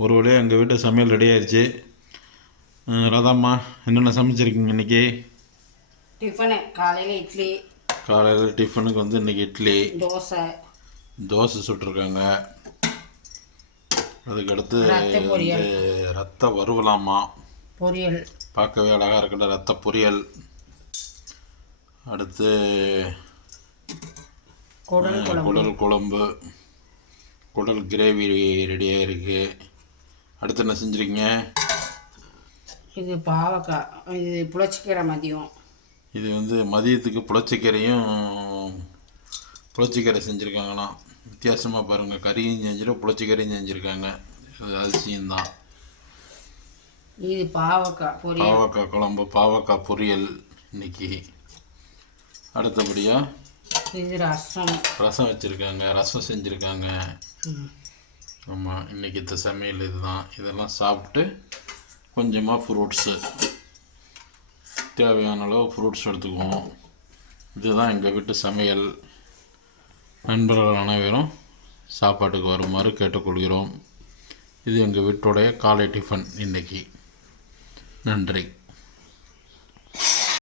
ஒரு வழியாக எங்கள் வீட்டு சமையல் ரெடி ஆயிடுச்சு. ராதாம்மா, என்னென்ன சமைச்சிருக்கீங்க இன்றைக்கி? டிஃபனு காலையில் இட்லி. காலையில் டிஃபனுக்கு வந்து இன்றைக்கி இட்லி, தோசை சுட்டிருக்காங்க. அதுக்கடுத்து வந்து ரத்த வறுவலாமா பொரியல், பார்க்கவே அழகாக இருக்கிற ரத்த பொரியல். அடுத்து குடல் குழம்பு, குடல் கிரேவி ரெடியாக இருக்குது. அடுத்து என்ன செஞ்சுருக்கீங்க? இது பாவக்காய், இது புளிச்சக்கீரை மதியம். இது வந்து மதியத்துக்கு புளிச்சக்கீரை செஞ்சுருக்காங்களாம். வித்தியாசமாக பாருங்கள், கறியும் செஞ்சிடும் புளிச்சக்கீரையும் செஞ்சுருக்காங்க. இது அதிசயம் தான். இது பாவக்காய் குழம்பு, பாவக்காய் பொரியல் இன்னைக்கு. அடுத்தபடியாக இது ரசம் வச்சுருக்காங்க, ரசம் செஞ்சுருக்காங்க. ஆமாம், இன்றைக்கி இந்த சமையல் இதுதான். இதெல்லாம் சாப்பிட்டு கொஞ்சமாக ஃப்ரூட்ஸு, தேவையான அளவு ஃப்ரூட்ஸ் எடுத்துக்குவோம். இதுதான் எங்கள் வீட்டு சமையல். நண்பர்கள் அனைவரும் சாப்பாட்டுக்கு வருமாறு கேட்டுக்கொள்கிறோம். இது எங்கள் வீட்டுடைய காலை டிஃபன் இன்றைக்கி. நன்றி.